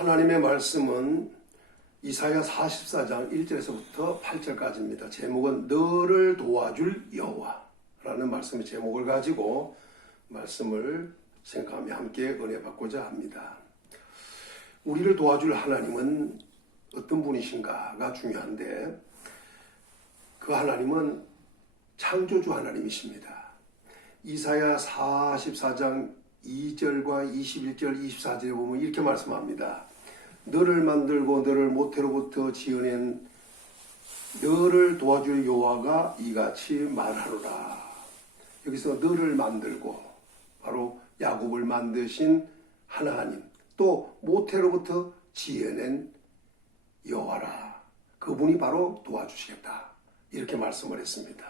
하나님의 말씀은 이사야 44장 1절에서부터 8절까지입니다. 제목은 너를 도와줄 여호와라는 말씀의 제목을 가지고 말씀을 생각하며 함께 은혜 받고자 합니다. 우리를 도와줄 하나님은 어떤 분이신가가 중요한데 그 하나님은 창조주 하나님이십니다. 이사야 44장 2절과 21절, 24절에 보면 이렇게 말씀합니다. 너를 만들고 너를 모태로부터 지어낸 너를 도와줄 여호와가 이같이 말하노라. 여기서 너를 만들고 바로 야곱을 만드신 하나님, 또 모태로부터 지어낸 여호와라. 그분이 바로 도와주시겠다. 이렇게 말씀을 했습니다.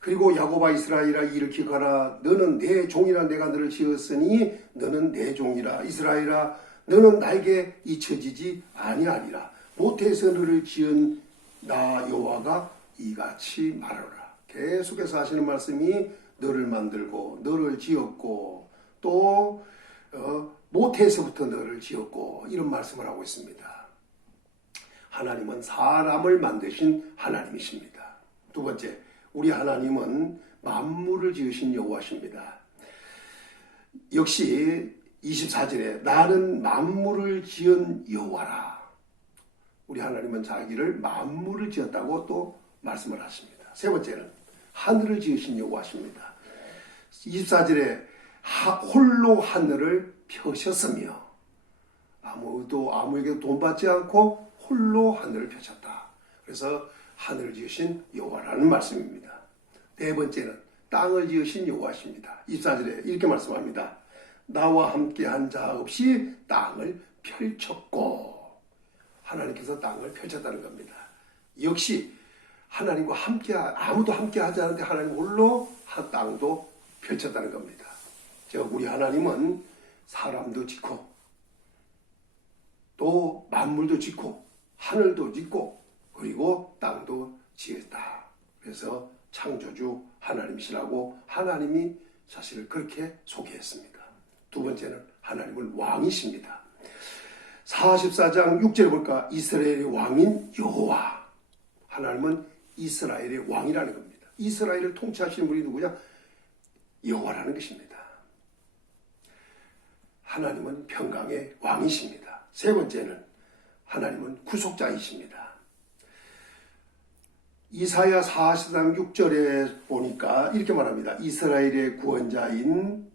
그리고 야곱아 이스라엘아 일으켜 가라. 너는 내 종이라. 내가 너를 지었으니 너는 내 종이라. 이스라엘아 너는 나에게 잊혀지지 아니하리라. 모태에서 너를 지은 나 여호와가 이같이 말하노라. 계속해서 하시는 말씀이 너를 만들고 너를 지었고 또 모태에서부터 너를 지었고 이런 말씀을 하고 있습니다. 하나님은 사람을 만드신 하나님이십니다. 두 번째, 우리 하나님은 만물을 지으신 여호와십니다. 역시 24절에 나는 만물을 지은 여호와라. 우리 하나님은 자기를 만물을 지었다고 또 말씀을 하십니다. 세 번째는 하늘을 지으신 여호와십니다. 24절에 홀로 하늘을 펴셨으며 아무에게도 돈 받지 않고 홀로 하늘을 펴셨다. 그래서 하늘을 지으신 여호와라는 말씀입니다. 네 번째는 땅을 지으신 여호와십니다. 24절에 이렇게 말씀합니다. 나와 함께한 자 없이 땅을 펼쳤고. 하나님께서 땅을 펼쳤다는 겁니다. 역시 하나님과 함께 아무도 함께 하지 않는데 하나님 홀로 땅도 펼쳤다는 겁니다. 즉 우리 하나님은 사람도 짓고 또 만물도 짓고 하늘도 짓고 그리고 땅도 지었다. 그래서 창조주 하나님이시라고 하나님이 사실을 그렇게 소개했습니다. 두 번째는 하나님은 왕이십니다. 44장 6절에 볼까? 이스라엘의 왕인 여호와. 하나님은 이스라엘의 왕이라는 겁니다. 이스라엘을 통치하시는 분이 누구냐? 여호와라는 것입니다. 하나님은 평강의 왕이십니다. 세 번째는 하나님은 구속자이십니다. 이사야 44장 6절에 보니까 이렇게 말합니다. 이스라엘의 구원자인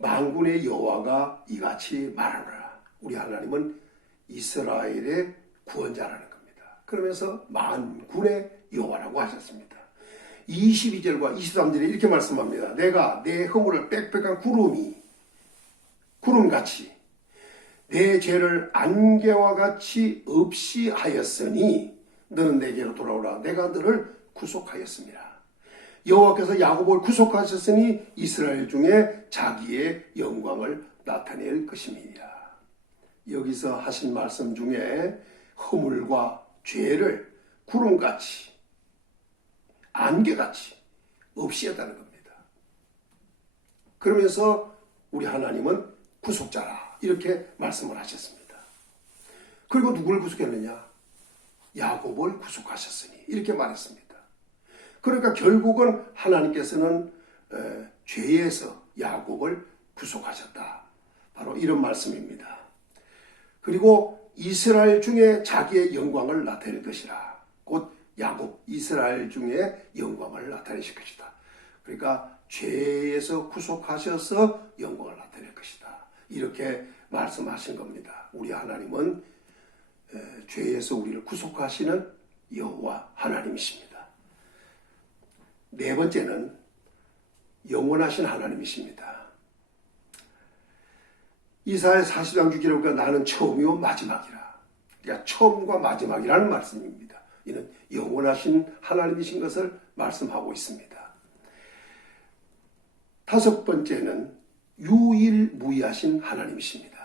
만군의 여호와가 이같이 말하노라. 우리 하나님은 이스라엘의 구원자라는 겁니다. 그러면서 만군의 여호와라고 하셨습니다. 22절과 23절에 이렇게 말씀합니다. 내가 내 허물을 빽빽한 구름같이 내 죄를 안개와 같이 없이 하였으니 너는 내게로 돌아오라. 내가 너를 구속하였습니다. 여호와께서 야곱을 구속하셨으니 이스라엘 중에 자기의 영광을 나타낼 것입니다. 여기서 하신 말씀 중에 허물과 죄를 구름같이 안개같이 없이 했다는 겁니다. 그러면서 우리 하나님은 구속자라 이렇게 말씀을 하셨습니다. 그리고 누구를 구속했느냐? 야곱을 구속하셨으니 이렇게 말했습니다. 그러니까 결국은 하나님께서는 죄에서 야곱을 구속하셨다. 바로 이런 말씀입니다. 그리고 이스라엘 중에 자기의 영광을 나타낼 것이라. 곧 야곱, 이스라엘 중에 영광을 나타내실 것이다. 그러니까 죄에서 구속하셔서 영광을 나타낼 것이다. 이렇게 말씀하신 겁니다. 우리 하나님은 죄에서 우리를 구속하시는 여호와 하나님이십니다. 네 번째는 영원하신 하나님이십니다. 이사야 40장 6절에 보니까 나는 처음이요 마지막이라. 그러니까 처음과 마지막이라는 말씀입니다. 이는 영원하신 하나님이신 것을 말씀하고 있습니다. 다섯 번째는 유일무이하신 하나님이십니다.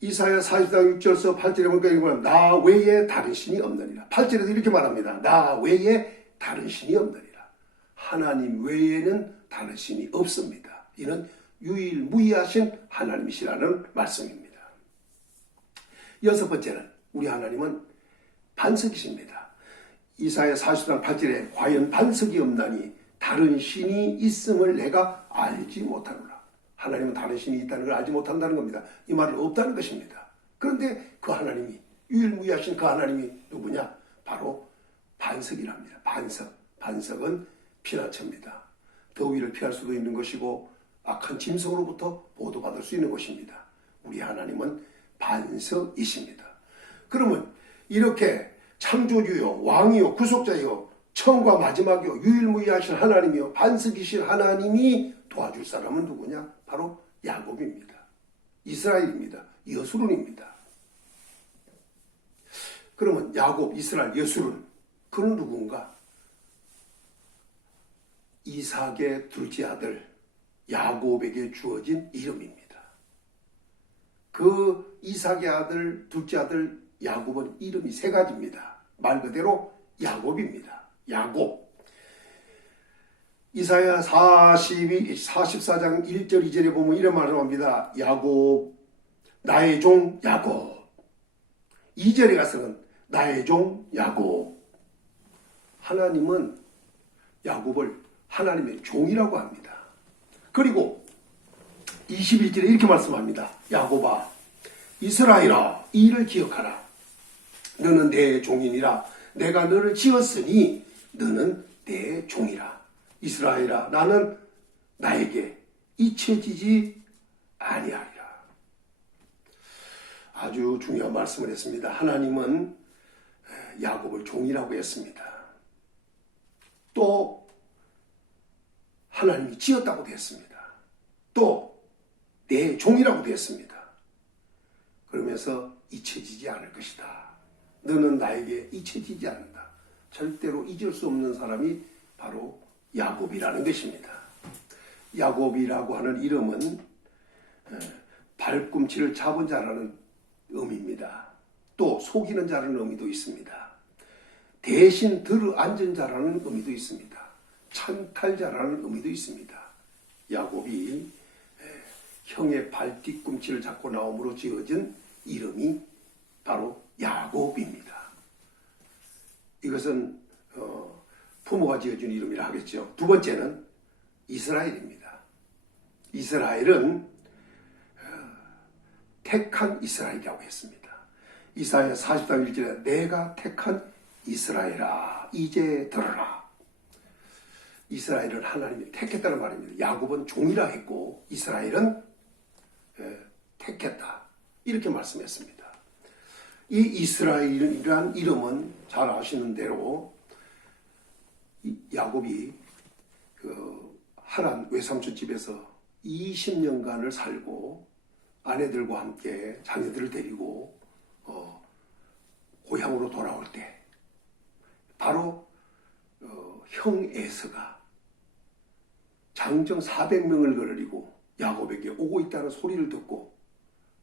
이사야 40장 6절에서 8절에 보니까 나 외에 다른 신이 없느니라. 8절에도 이렇게 말합니다. 나 외에 다른 신이 없느니라. 하나님 외에는 다른 신이 없습니다. 이는 유일무이하신 하나님이시라는 말씀입니다. 여섯 번째는 우리 하나님은 반석이십니다. 이사야 40장 8절에 과연 반석이 없나니 다른 신이 있음을 내가 알지 못하노라. 하나님은 다른 신이 있다는 걸 알지 못한다는 겁니다. 이 말은 없다는 것입니다. 그런데 그 하나님이 유일무이하신 그 하나님이 누구냐? 바로 반석이랍니다. 반석은 피난처입니다. 더위를 피할 수도 있는 것이고 악한 짐승으로부터 보호받을 수 있는 것입니다. 우리 하나님은 반석이십니다. 그러면 이렇게 창조주요, 왕이요, 구속자요, 처음과 마지막이요, 유일무이하신 하나님이요, 반석이신 하나님이 도와줄 사람은 누구냐? 바로 야곱입니다. 이스라엘입니다. 여수론입니다. 그러면 야곱, 이스라엘, 여수론, 그는 누군가? 이삭의 둘째 아들 야곱에게 주어진 이름입니다. 그 이삭의 아들, 둘째 아들 야곱은 이름이 세 가지입니다. 말 그대로 야곱입니다. 야곱. 이사야 44장 1절 2절에 보면 이런 말을 합니다. 야곱, 나의 종 야곱. 2절에 가서는 나의 종 야곱. 하나님은 야곱을 하나님의 종이라고 합니다. 그리고 21절에 이렇게 말씀합니다. 야곱아, 이스라엘아, 이 일을 기억하라. 너는 내 종이니라. 내가 너를 지었으니 너는 내 종이라. 이스라엘아, 나는 나에게 잊혀지지 아니하리라. 아주 중요한 말씀을 했습니다. 하나님은 야곱을 종이라고 했습니다. 또 하나님이 지었다고도 했습니다. 또 내 종이라고도 했습니다. 그러면서 잊혀지지 않을 것이다. 너는 나에게 잊혀지지 않는다. 절대로 잊을 수 없는 사람이 바로 야곱이라는 것입니다. 야곱이라고 하는 이름은 발꿈치를 잡은 자라는 의미입니다. 또 속이는 자라는 의미도 있습니다. 대신 들어앉은 자라는 의미도 있습니다. 찬탈자라는 의미도 있습니다. 야곱이 형의 발 뒤꿈치를 잡고 나옴으로 지어진 이름이 바로 야곱입니다. 이것은 부모가 지어준 이름이라 하겠죠. 두 번째는 이스라엘입니다. 이스라엘은 택한 이스라엘이라고 했습니다. 이사야 40장 1절에 내가 택한 이스라엘아, 이제 들어라. 이스라엘은 하나님이 택했다는 말입니다. 야곱은 종이라 했고 이스라엘은 택했다. 이렇게 말씀했습니다. 이 이스라엘이란 이름은 잘 아시는 대로 야곱이 하란 외삼촌 집에서 20년간을 살고 아내들과 함께 자녀들을 데리고 고향으로 돌아올 때 바로 형 에서가 장정 400명을 거느리고 야곱에게 오고 있다는 소리를 듣고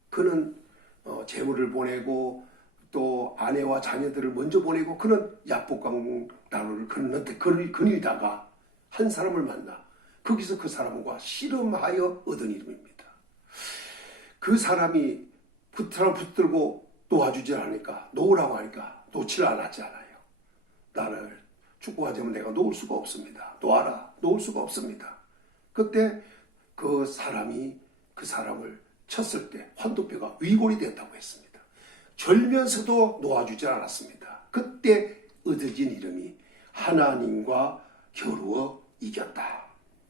그는 재물을 보내고 또 아내와 자녀들을 먼저 보내고 그는 야복강 나루를 거닐다가 한 사람을 만나 거기서 그 사람과 씨름하여 얻은 이름입니다. 그 사람이 붙들고 놓아주지 않으니까 놓으라고 하니까 놓지를 않았지 않아요. 나를 축복하자면 내가 놓을 수가 없습니다. 놓아라. 놓을 수가 없습니다. 그때 그 사람이 그 사람을 쳤을 때 환도뼈가 위골이 됐다고 했습니다. 절면서도 놓아주지 않았습니다. 그때 얻어진 이름이 하나님과 겨루어 이겼다.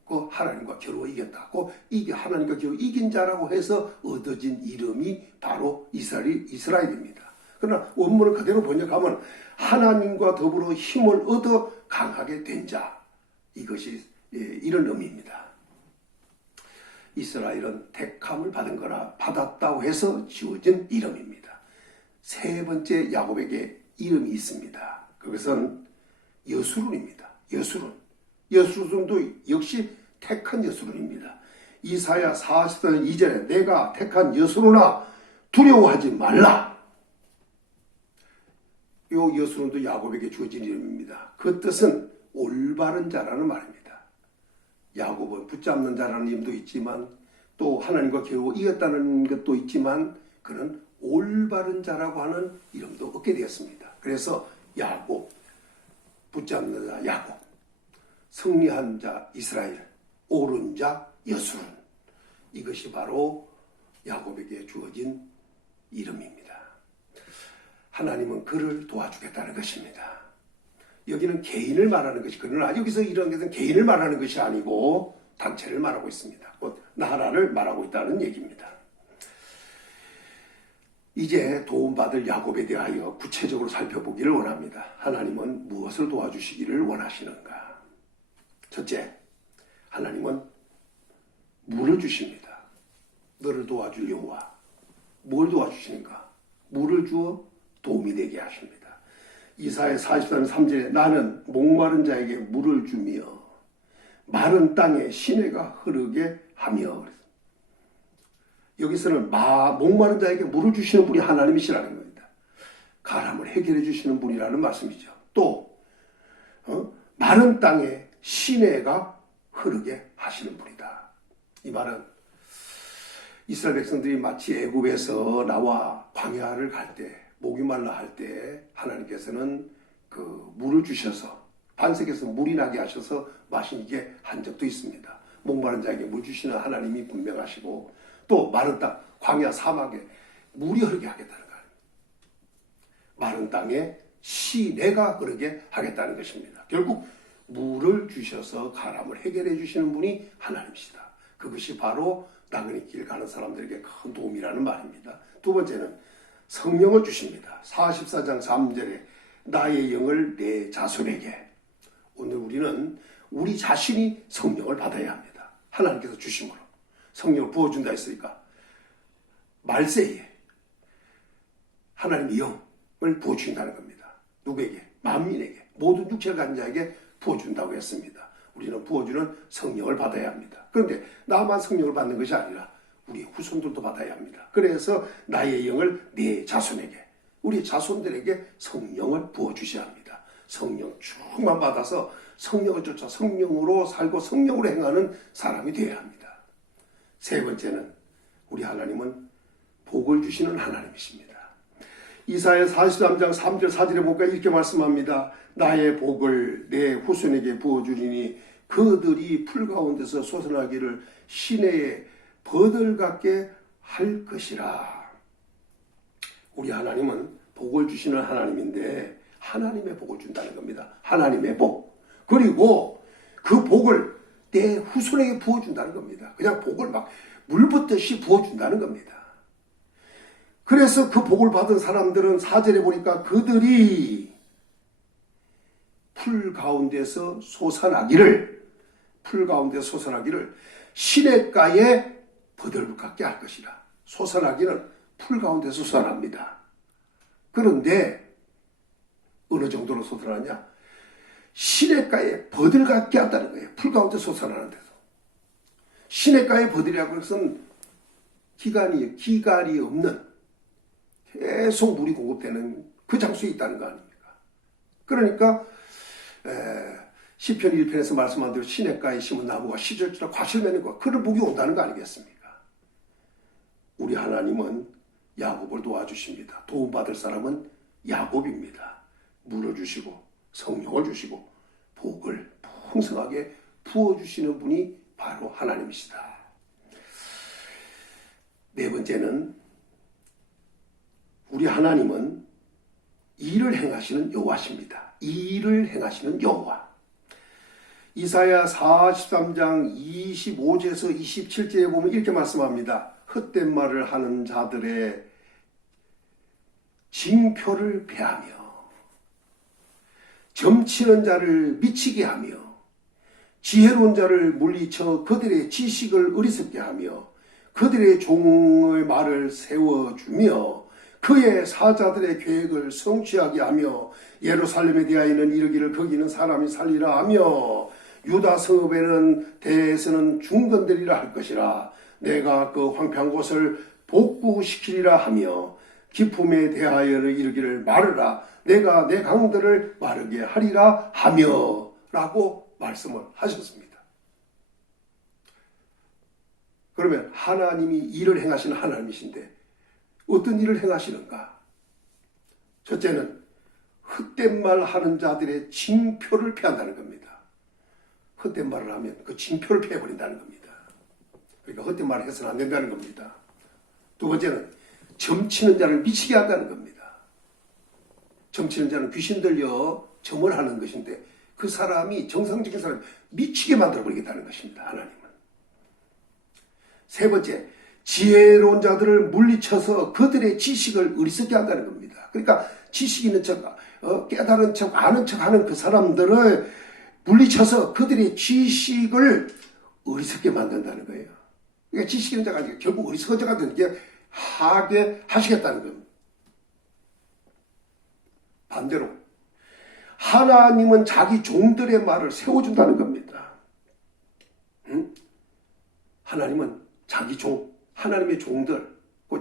그 하나님과 겨루어 이겼다고 이게 하나님과 겨루어 이긴 자라고 해서 얻어진 이름이 바로 이스라엘입니다. 그러나 원문을 그대로 번역하면 하나님과 더불어 힘을 얻어 강하게 된 자, 이것이 이런 의미입니다. 이스라엘은 택함을 받은 거라 받았다고 해서 지어진 이름입니다. 세 번째 야곱에게 이름이 있습니다. 그것은 여수론입니다. 여수론도 역시 택한 여수론입니다. 이사야 40장 2절에 내가 택한 여수론아 두려워하지 말라. 이 여수론도 야곱에게 주어진 이름입니다. 그 뜻은 올바른 자라는 말입니다. 야곱은 붙잡는 자라는 이름도 있지만 또 하나님과 겨우 이겼다는 것도 있지만 그는 올바른 자라고 하는 이름도 얻게 되었습니다. 그래서 야곱, 붙잡는 자 야곱, 승리한 자 이스라엘, 옳은 자 여수론, 이것이 바로 야곱에게 주어진 이름입니다. 하나님은 그를 도와주겠다는 것입니다. 여기는 개인을 말하는 것이, 그러나 여기서 이런 것은 개인을 말하는 것이 아니고 단체를 말하고 있습니다. 곧 나라를 말하고 있다는 얘기입니다. 이제 도움받을 야곱에 대하여 구체적으로 살펴보기를 원합니다. 하나님은 무엇을 도와주시기를 원하시는가? 첫째, 하나님은 물을 주십니다. 너를 도와줄 여호와. 뭘 도와주시는가? 물을 주어 도움이 되게 하십니다. 이사야 44장 3절에 나는 목마른 자에게 물을 주며 마른 땅에 시내가 흐르게 하며, 여기서는 목마른 자에게 물을 주시는 분이 하나님이시라는 겁니다. 가람을 해결해 주시는 분이라는 말씀이죠. 또 마른 땅에 시내가 흐르게 하시는 분이다. 이 말은 이스라엘 백성들이 마치 애굽에서 나와 광야를 갈 때, 목이 말라 할 때 하나님께서는 그 물을 주셔서 반석에서 물이 나게 하셔서 마시게 한 적도 있습니다. 목마른 자에게 물 주시는 하나님이 분명하시고, 또 마른 땅, 광야 사막에 물이 흐르게 하겠다는 거 아닙니까? 마른 땅에 시내가 흐르게 하겠다는 것입니다. 결국 물을 주셔서 가람을 해결해 주시는 분이 하나님이시다. 그것이 바로 나그네 길 가는 사람들에게 큰 도움이라는 말입니다. 두 번째는 성령을 주십니다. 44장 3절에 나의 영을 내 자손에게. 오늘 우리는 우리 자신이 성령을 받아야 합니다. 하나님께서 주심으로 성령을 부어준다 했으니까 말세에 하나님의 영을 부어주신다는 겁니다. 누구에게? 만민에게, 모든 육체를 가진 자에게 부어준다고 했습니다. 우리는 부어주는 성령을 받아야 합니다. 그런데 나만 성령을 받는 것이 아니라 우리 후손들도 받아야 합니다. 그래서 나의 영을 내 자손에게, 우리 자손들에게 성령을 부어주셔야 합니다. 성령 충만 받아서 성령을 쫓아 성령으로 살고 성령으로 행하는 사람이 되어야 합니다. 세 번째는 우리 하나님은 복을 주시는 하나님이십니다. 이사야 43장 3절 4절에 보니까 이렇게 말씀합니다. 나의 복을 내 후손에게 부어주리니 그들이 풀 가운데서 솟아나기를 시내에 버들 같게 할 것이라. 우리 하나님은 복을 주시는 하나님인데 하나님의 복을 준다는 겁니다. 하나님의 복. 그리고 그 복을 내 후손에게 부어준다는 겁니다. 그냥 복을 막 물붓듯이 부어준다는 겁니다. 그래서 그 복을 받은 사람들은 4절에 보니까 그들이 풀 가운데서 솟아나기를, 풀 가운데 솟아나기를 시냇가에 버들같게 할 것이라. 솟아나기는 풀 가운데서 솟아납니다. 그런데 어느 정도로 솟아나냐? 시냇가에 버들같게 한다는 거예요. 풀 가운데 솟아나는 데서. 시냇가에 버들이라고 해서는 기갈이 없는, 계속 물이 공급되는 그 장소에 있다는 거 아닙니까? 그러니까 시편 1편에서 말씀한 대로 시냇가에 심은 나무가 시절처럼 과실 맺는 것, 그런 복이 온다는 거 아니겠습니까? 우리 하나님은 야곱을 도와주십니다. 도움받을 사람은 야곱입니다. 물을 주시고 성령을 주시고 복을 풍성하게 부어주시는 분이 바로 하나님이시다. 네 번째는 우리 하나님은 일을 행하시는 여호와십니다. 일을 행하시는 여호와. 이사야 43장 25절에서 27절에 보면 이렇게 말씀합니다. 헛된 말을 하는 자들의 징표를 패하며 점치는 자를 미치게 하며 지혜로운 자를 물리쳐 그들의 지식을 어리석게 하며 그들의 종의 말을 세워주며 그의 사자들의 계획을 성취하게 하며 예루살렘에 대하여는 이르기를 거기는 사람이 살리라 하며 유다 성읍에는 대에서는 중건되리라 할 것이라. 내가 그 황폐한 곳을 복구시키리라 하며 기품에 대하여는 이르기를 마르라. 내가 내 강들을 마르게 하리라 하며 라고 말씀을 하셨습니다. 그러면 하나님이 일을 행하시는 하나님이신데 어떤 일을 행하시는가? 첫째는 헛된 말 하는 자들의 징표를 피한다는 겁니다. 헛된 말을 하면 그 징표를 피해버린다는 겁니다. 그러니까 헛된 말을 해서는 안 된다는 겁니다. 두 번째는 점치는 자를 미치게 한다는 겁니다. 점치는 자는 귀신 들려 점을 하는 것인데 그 사람이 정상적인 사람이 미치게 만들어버리겠다는 것입니다. 하나님은. 세 번째, 지혜로운 자들을 물리쳐서 그들의 지식을 어리석게 한다는 겁니다. 그러니까 지식 있는 척, 깨달은 척, 아는 척 하는 그 사람들을 물리쳐서 그들의 지식을 어리석게 만든다는 거예요. 그러니까 지식 있는 자가 아니라 결국 어리석은 자가 되는 게 하게 하시겠다는 겁니다. 반대로 하나님은 자기 종들의 말을 세워준다는 겁니다. 하나님은 자기 종, 하나님의 종들,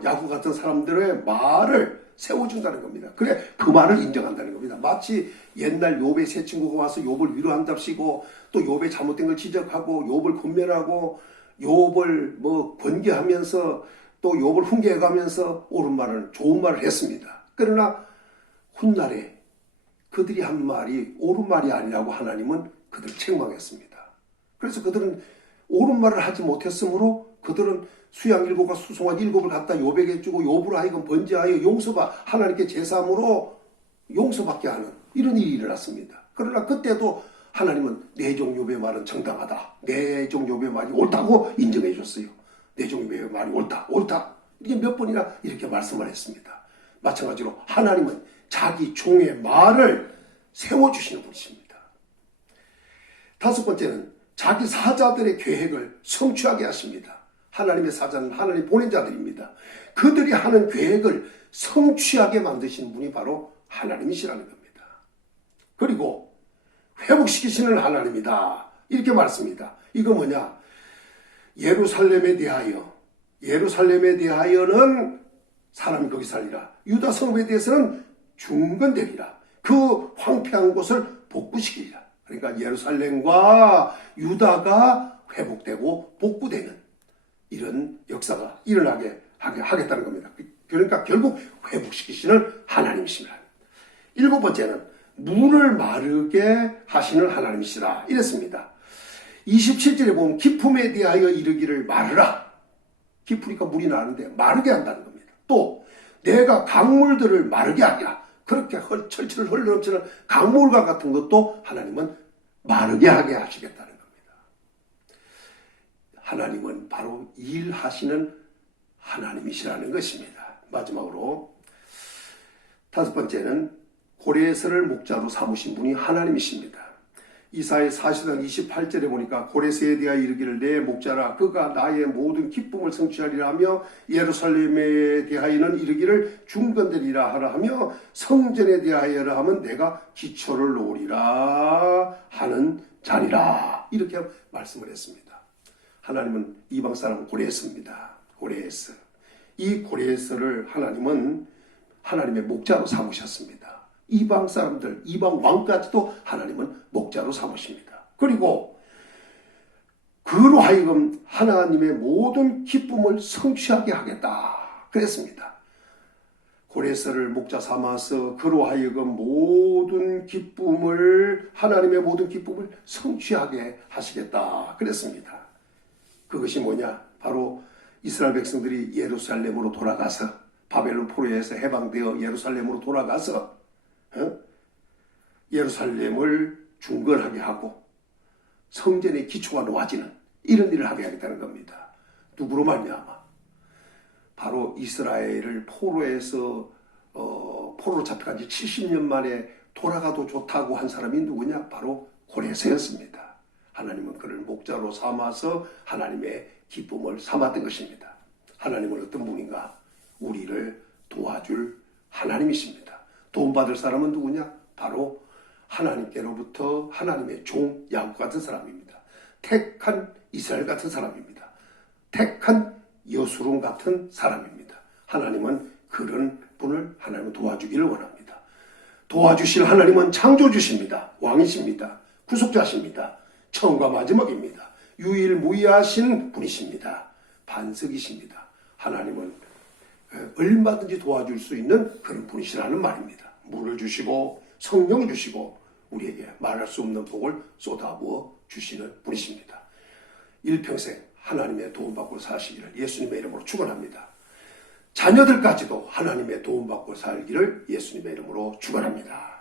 야구 같은 사람들의 말을 세워준다는 겁니다. 그래 그 말을 인정한다는 겁니다. 마치 옛날 욥의 세 친구가 와서 욥을 위로한답시고 또 욥의 잘못된 걸 지적하고 욥을 권면하고 욥을 권계하면서 또 욥을 훈계해가면서 옳은 말을 좋은 말을 했습니다. 그러나 훗날에 그들이 한 말이 옳은 말이 아니라고 하나님은 그들을 책망했습니다. 그래서 그들은 옳은 말을 하지 못했으므로 그들은 수양일곱과 수송아지 7을 갖다 욥에게 주고 욥으로 하여금 번제하여 하나님께 제사함으로 용서받게 하는 이런 일이 일어났습니다. 그러나 그때도 하나님은 내 종 욥의 말은 정당하다. 내 종 욥의 말이 옳다고 인정해 줬어요. 내 종 욥의 말이 옳다. 이게 몇 번이나 이렇게 말씀을 했습니다. 마찬가지로 하나님은 자기 종의 말을 세워주시는 분이십니다. 다섯 번째는 자기 사자들의 계획을 성취하게 하십니다. 하나님의 사자는 하나님 보낸 자들입니다. 그들이 하는 계획을 성취하게 만드시는 분이 바로 하나님이시라는 겁니다. 그리고 회복시키시는 하나님이다. 이렇게 말씀입니다. 이거 뭐냐? 예루살렘에 대하여는 사람이 거기 살리라. 유다 성읍에 대해서는 중건되리라. 그 황폐한 곳을 복구시키리라. 그러니까 예루살렘과 유다가 회복되고 복구되는 이런 역사가 일어나게 하겠다는 겁니다. 그러니까 결국 회복시키시는 하나님이십니다. 일곱 번째는 물을 마르게 하시는 하나님이시라 이랬습니다. 27절에 보면 기품에 대하여 이르기를 마르라. 기쁘니까 물이 나는데 마르게 한다는 겁니다. 또 내가 강물들을 마르게 하리라. 그렇게 철철 흘러넘치는 강물과 같은 것도 하나님은 마르게 하게 하시겠다는 겁니다. 하나님은 바로 일하시는 하나님이시라는 것입니다. 마지막으로 다섯 번째는 고레스를 목자로 삼으신 분이 하나님이십니다. 이사야 40장 28절에 보니까 고레스에 대하여 이르기를 내 목자라 그가 나의 모든 기쁨을 성취하리라 하며 예루살렘에 대하여는 이르기를 중건되리라 하라 하며 성전에 대하여라 하면 내가 기초를 놓으리라 하는 자리라 이렇게 말씀을 했습니다. 하나님은 이방 사람 고레스입니다. 고레스. 이 고레스를 하나님은 하나님의 목자로 삼으셨습니다. 이방 사람들, 이방 왕까지도 하나님은 목자로 삼으십니다. 그리고 그로 하여금 하나님의 모든 기쁨을 성취하게 하겠다 그랬습니다. 고레스를 목자 삼아서 그로 하여금 하나님의 모든 기쁨을 성취하게 하시겠다 그랬습니다. 그것이 뭐냐? 바로 이스라엘 백성들이 예루살렘으로 돌아가서 바벨론 포로에서 해방되어 예루살렘으로 돌아가서 예루살렘을 중건하게 하고 성전의 기초가 놓아지는 이런 일을 하게 하겠다는 겁니다. 누구로 말미암아? 바로 이스라엘을 포로에서 포로로 잡혀간 지 70년 만에 돌아가도 좋다고 한 사람이 누구냐? 바로 고레스였습니다. 하나님은 그를 목자로 삼아서 하나님의 기쁨을 삼았던 것입니다. 하나님은 어떤 분인가? 우리를 도와줄 하나님이십니다. 도움받을 사람은 누구냐? 바로 하나님께로부터 하나님의 종 야곱 같은 사람입니다. 택한 이스라엘 같은 사람입니다. 택한 여수론 같은 사람입니다. 하나님은 그런 분을 하나님은 도와주기를 원합니다. 도와주실 하나님은 창조주십니다. 왕이십니다. 구속자십니다. 처음과 마지막입니다. 유일무이하신 분이십니다. 반석이십니다. 하나님은 얼마든지 도와줄 수 있는 그런 분이시라는 말입니다. 물을 주시고 성령 주시고 우리에게 말할 수 없는 복을 쏟아부어 주시는 분이십니다. 일평생 하나님의 도움받고 사시기를 예수님의 이름으로 축원합니다. 자녀들까지도 하나님의 도움받고 살기를 예수님의 이름으로 축원합니다.